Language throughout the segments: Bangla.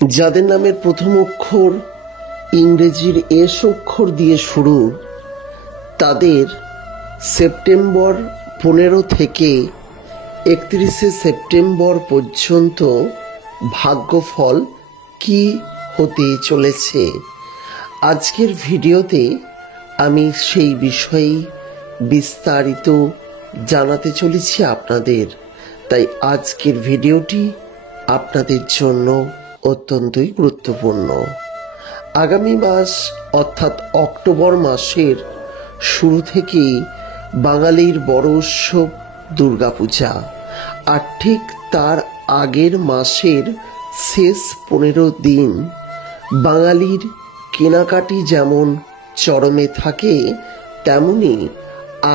যাদের নামের প্রথম অক্ষর ইংরেজির এস অক্ষর দিয়ে শুরু, তাদের সেপ্টেম্বর 15 থেকে 31শে সেপ্টেম্বর পর্যন্ত ভাগ্যফল কি হতে চলেছে। আজকের ভিডিওতে আমি সেই বিষয়ে বিস্তারিত জানাতে চলেছি আপনাদের। তাই আজকের ভিডিওটি আপনাদের জন্য অত্যন্তই গুরুত্বপূর্ণ। আগামী মাস অর্থাৎ অক্টোবর মাসের শুরু থেকেই বাঙালির বড় উৎসব দুর্গাপূজা, আর ঠিক তার আগের মাসের শেষ 15 দিন বাঙালির কেনাকাটি যেমন চরমে থাকে, তেমনি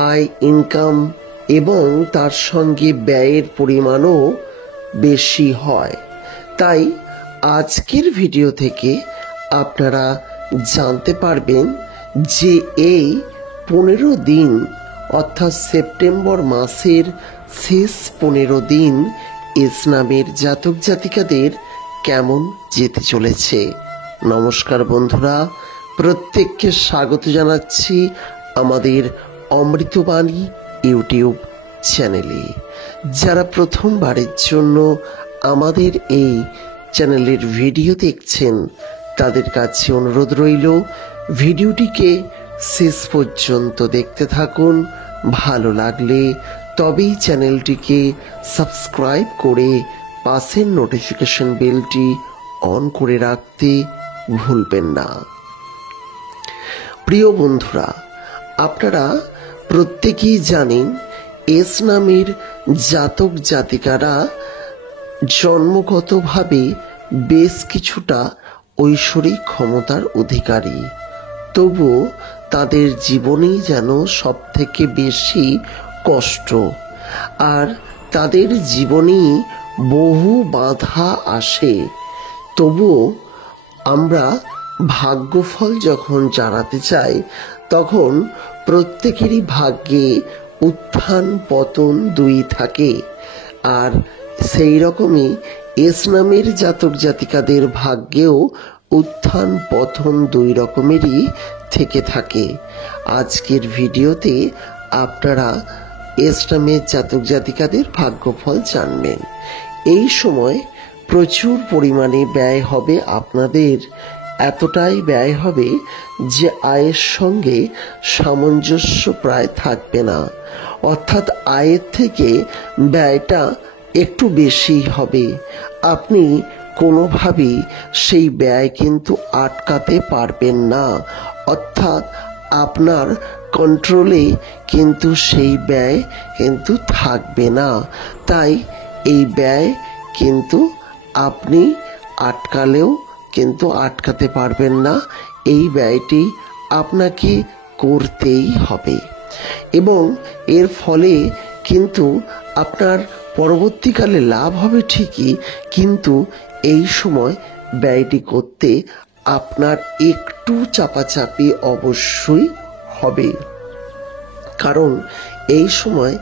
আয় ইনকাম এবং তার সঙ্গে ব্যয়ের পরিমাণও বেশি হয়। তাই আজকের ভিডিও থেকে আপনারা জানতে পারবেন যে এই 15 দিন অর্থাৎ সেপ্টেম্বর মাসের শেষ 15 দিন এস নামের জাতক জাতিকাদের কেমন যেতে চলেছে। নমস্কার বন্ধুরা, প্রত্যেককে স্বাগত জানাচ্ছি আমাদের অমৃতবাণী ইউটিউব চ্যানেলে। যারা প্রথমবারের জন্য আমাদের এই চ্যানেলের ভিডিও দেখছেন, তাদের কাছে অনুরোধ রইল ভিডিওটিকে শেষ পর্যন্ত দেখতে থাকুন। ভালো লাগলে তবেই চ্যানেলটিকে সাবস্ক্রাইব করে পাশের নোটিফিকেশন বেলটি অন করে রাখতে ভুলবেন না। প্রিয় বন্ধুরা, আপনারা প্রত্যেকেই জানেন এস নামের জাতক জাতিকারা জন্মগতভাবে বেশ কিছুটা ঐশ্বরিক ক্ষমতার অধিকারী। তবুও তাদের জীবনেই যেন সব থেকে বেশি কষ্ট, আর তাদের জীবনেই বহু বাধা আসে। তবুও আমরা ভাগ্যফল যখন জানাতে চাই, তখন প্রত্যেকেরই ভাগ্যে উত্থান পতন দুই থাকে। আর সেই রকমই এস নামের জাতক জাতিকাদের ভাগ্যেও উত্থান পতন দুই রকমেরই থেকে থাকে। আজকের ভিডিওতে আপনারা এস নামের জাতক জাতিকাদের ভাগ্যফল জানবেন। এই সময় প্রচুর পরিমাণে ব্যয় হবে আপনাদের। এতটাই ব্যয় হবে যে আয়ের সঙ্গে সামঞ্জস্য প্রায় থাকবে না, অর্থাৎ আয়ের থেকে ব্যয়টা একটু বেশি হবে। আপনি কোনোভাবেই সেই ব্যয় কিন্তু আটকাতে পারবেন না, অর্থাৎ আপনার কন্ট্রোলে কিন্তু সেই ব্যয় কিন্তু থাকবে না। তাই এই ব্যয় কিন্তু আপনি আটকালেও কিন্তু আটকাতে পারবেন না। এই ব্যয়টি আপনাকে করতেই হবে, এবং এর ফলে কিন্তু আপনার পরবর্তীকালে লাভ হবে ঠিকই, কিন্তু এই সময় ব্যয়টি করতে আপনার একটু চাপাচাপি অবশ্যই হবে। কারণ এই সময়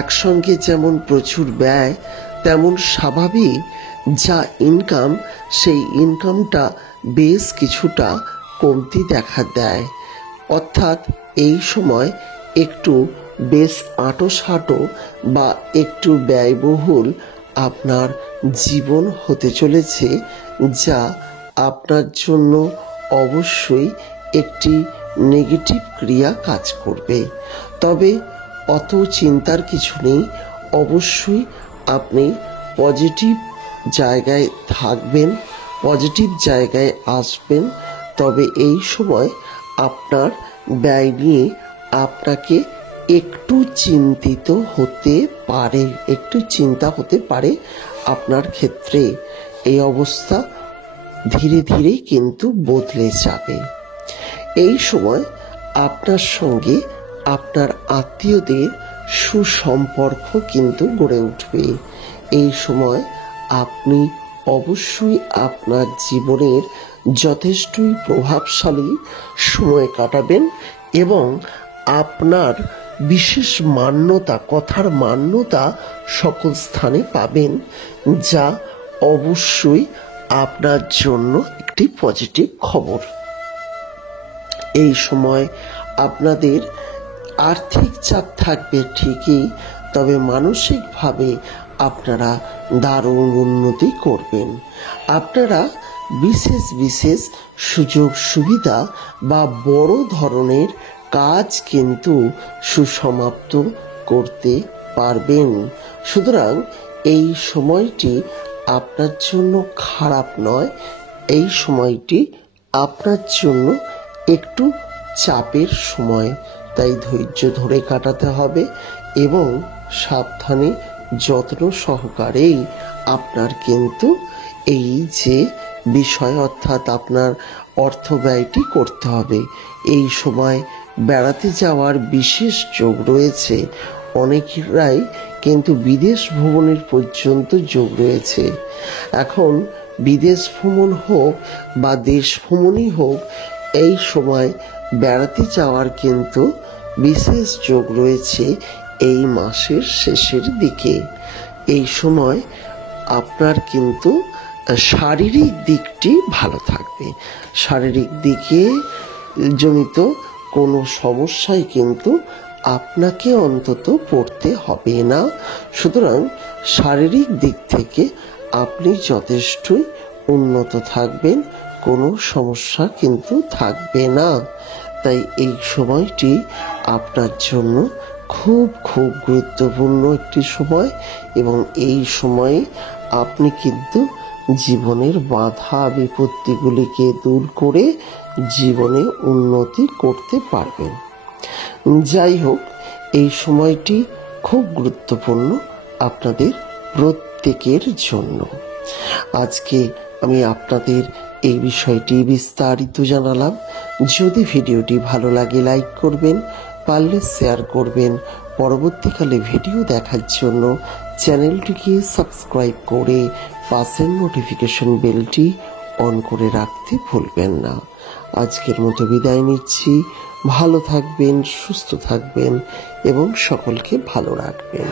একসঙ্গে যেমন প্রচুর ব্যয়, তেমন স্বাভাবিক যা ইনকাম, সেই ইনকামটা বেশ কিছুটা কমতি দেখা দেয়। অর্থাৎ এই সময় একটু বেশ আঁটোসাঁটো বা একটু ব্যয়বহুল আপনার জীবন হতে চলেছে, যা আপনার জন্য অবশ্যই একটি নেগেটিভ ক্রিয়া কাজ করবে। তবে অত চিন্তার কিছু নেই, অবশ্যই আপনি পজিটিভ জায়গায় থাকবেন, পজিটিভ জায়গায় আসবেন। তবে এই সময় আপনার ব্যয় নিয়ে আপনাকে একটু চিন্তিত হতে পারে, একটু চিন্তা হতে পারে আপনার ক্ষেত্রে। এই অবস্থা ধীরে ধীরে কিন্তু বদলে যাবে। এই সময় আপনার সঙ্গে আপনার আত্মীয়দের সুসম্পর্ক কিন্তু গড়ে উঠবে। এই সময় আপনি অবশ্যই আপনার জীবনের যথেষ্টই প্রভাবশালী সময় কাটাবেন, এবং আপনার বিশেষ মান্যতা, কথার মান্যতা সকল স্থানে পাবেন, যা অবশ্যই আপনার জন্য একটি পজিটিভ খবর। এই সময় আপনাদের আর্থিক চাপ থাকবে ঠিকই, তবে মানসিকভাবে আপনারা দারুণ উন্নতি করবেন। আপনারা বিশেষ বিশেষ সুযোগ সুবিধা বা বড় ধরনের কাজ কিন্তু সুসমাপ্ত করতে পারবেন। সুতরাং এই সময়টি আপনার জন্য খারাপ নয়, এই সময়টি আপনার জন্য একটু চাপের সময়, তাই ধৈর্য ধরে কাটাতে হবে এবং সাবধানে যত্ন সহকারেই আপনার কিন্তু এই যে বিষয় অর্থাৎ আপনার অর্থ ব্যয়টি করতে হবে। এই সময় বেড়াতে যাওয়ার বিশেষ যোগ রয়েছে, অনেকেরাই কিন্তু বিদেশ ভ্রমণের পর্যন্ত যোগ রয়েছে। এখন বিদেশ ভ্রমণ হোক বা দেশ ভ্রমণই হোক, এই সময় বেড়াতে যাওয়ার কিন্তু বিশেষ যোগ রয়েছে এই মাসের শেষের দিকে। এই সময় আপনার কিন্তু শারীরিক দিকটি ভালো থাকবে, শারীরিক দিকে জনিত কোনো সমস্যায় কিন্তু আপনাকে অন্তত পড়তে হবে না। সুতরাং শারীরিক দিক থেকে আপনি যথেষ্টই উন্নত থাকবেন, কোনো সমস্যা কিন্তু থাকবে না। তাই এই সময়টি আপনার জন্য খুব খুব গুরুত্বপূর্ণ একটি সময় এবং এই সময়ে আপনি কিন্তু জীবনের বাধা বিপত্তিগুলিকে দূর করে জীবনে উন্নতি করতে পারবেন। যাই হোক, এই সময়টি খুব গুরুত্বপূর্ণ আপনাদের প্রত্যেকের জন্য। আজকে আমি আপনাদের এই বিষয়টি বিস্তারিত জানালাম। যদি ভিডিওটি ভালো লাগে লাইক করবেন, পারলে শেয়ার করবেন। পরবর্তীকালে ভিডিও দেখার জন্য চ্যানেলটিকে সাবস্ক্রাইব করে পাশের নোটিফিকেশন বেলটি অন করে রাখতে ভুলবেন না। আজকের মতো বিদায় নিচ্ছি। ভালো থাকবেন, সুস্থ থাকবেন এবং সকলকে ভালো রাখবেন।